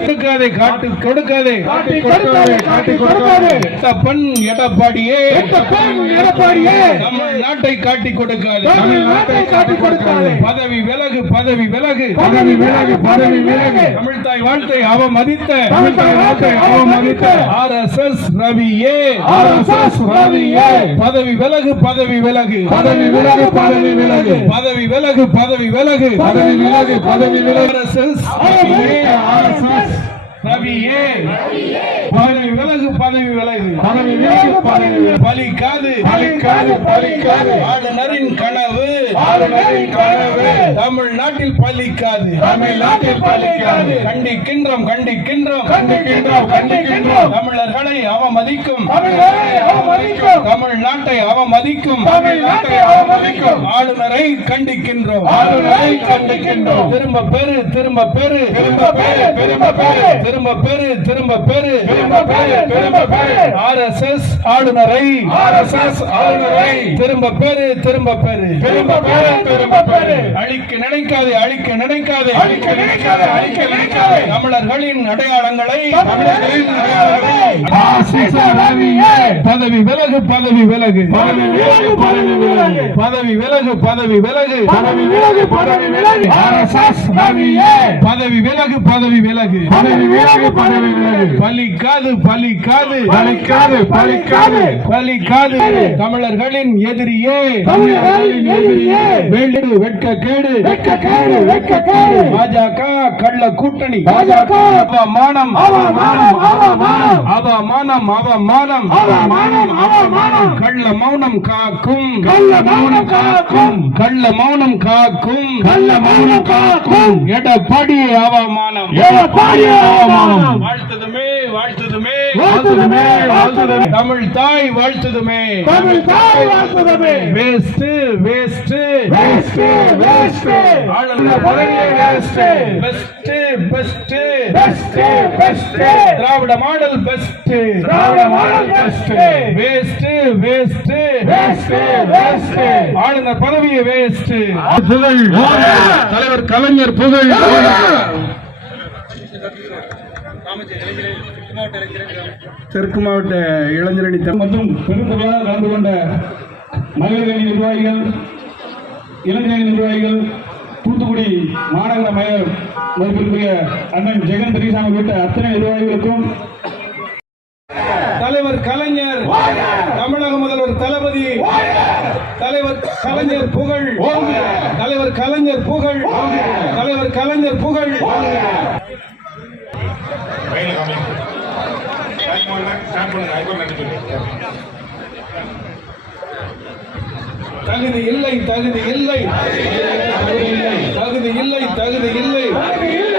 கொடுக்காதே காட்டு கொடுக்காதே பெண் எடப்பாடியே தமிழ்நாட்டை காட்டி கொடுக்காது பதவி விலகு பதவி விலகு தமிழ்தாய் வாழ்த்தை அவமதித்த RSS ரவியே பதவி விலகு பதவி விலகு பதவி விலகு பதவி விலகு பதவி விலகு பதவி விலகு பதவி விலகு பதவி விலகு RSS ரவியே பதவி விலகு பதவி விலகு பதவி விலகு பதவி விலகு பலிக்காது பலிக்காது பலிக்காது ஆளுநரின் கனவு தமிழ்நாட்டில் பலிக்காது தமிழ்நாட்டில் பலிக்காது கண்டிக்கின்றோம் கண்டிக்கின்றோம் கண்டிக்கின்றோம் கண்டிக்கின்றோம் தமிழர்களை அவமதிக்கும் தமிழ்நாட்டை அவமதிக்கும் ஆளுநரை கண்டிக்கின்றோம் ஆளுநரை கண்டிக்கின்றோம் திரும்ப பெறு திரும்ப பெறு திரும்ப பெறு திரும்ப பெறு திரும்ப பெறு திரும்ப பெறு திரும்ப பெறு RSS ஆளுநரை திரும்ப பெறு திரும்ப பெறு திரும்ப பெறு திரும்ப பெறு அழிக்க நினைக்காதே அழிக்க நினைக்காதே அழிக்க நினைக்காதே அழிக்க நினைக்காதே தமிழர்களின் அடையாளங்களை பதவி விலகு பதவி விலகு பதவி விலகு பதவி விலகு பதவி விலகு பதவி விலகு பதவி விலகு பதவி விலகு RSS ரவியே பதவி விலகு பதவி விலகு பதவி விலகு பதவி விலகு பலிக்காது பலிக்காது பலிக்காது பலிக்காது பலிக்காது தமிழர்களின் எதிரியே தமிழர்களின் எதிரியே வேண்டு வெட்கக்கேடு வெட்கக்கேடு வெட்கக்கேடு பாஜக கள்ள கூட்டணி பாஜக அவமானம் அவமானம் அவமானம் அவமானம் அவமானம் அவமானம் அவமானம் கள்ள மௌனம் காக்கும் கள்ள மௌனம் காக்கும் கள்ள மௌனம் காக்கும் கள்ள மௌனம் காக்கும் எடப்பாடி அவமானம் எடப்பாடி அவமானம் வாழ்த்துதுமே வாழ்த்துதுமே வாழ்த்துதுமே வாழ்த்துதுமே தமிழ் தாய் வாழ்த்துதுமே தமிழ் தாய் வாழ்த்துதுமே வேஸ்ட் வேஸ்ட் வேஸ்ட் வேஸ்ட் ஆளுநர் பதவியே waste best best best best Dravida model best Dravida model best waste waste waste waste ஆளுநர் பதவியே வேஸ்ட் புகழ் தலைவர் கலைஞர் புகழ் தெற்கு மாவட்ட இளைஞரணி மற்றும் பெருந்தொகையாக கலந்து கொண்ட மகளிரணி நிர்வாகிகள் இளைஞரணி நிர்வாகிகள் தூத்துக்குடி மாநகர மேயர் மதிப்பிற்குரிய அண்ணன் ஜெகன் பெரியசாமி உள்ளிட்ட அத்தனை நிர்வாகிகளுக்கும் தலைவர் கலைஞர் தமிழக முதல்வர் தளபதி தலைவர் கலைஞர் புகழ் தலைவர் கலைஞர் புகழ் தலைவர் கலைஞர் புகழ் தகுதி இல்லை தகுதி இல்லை தகுதி இல்லை தகுதி இல்லை தகுதி இல்லை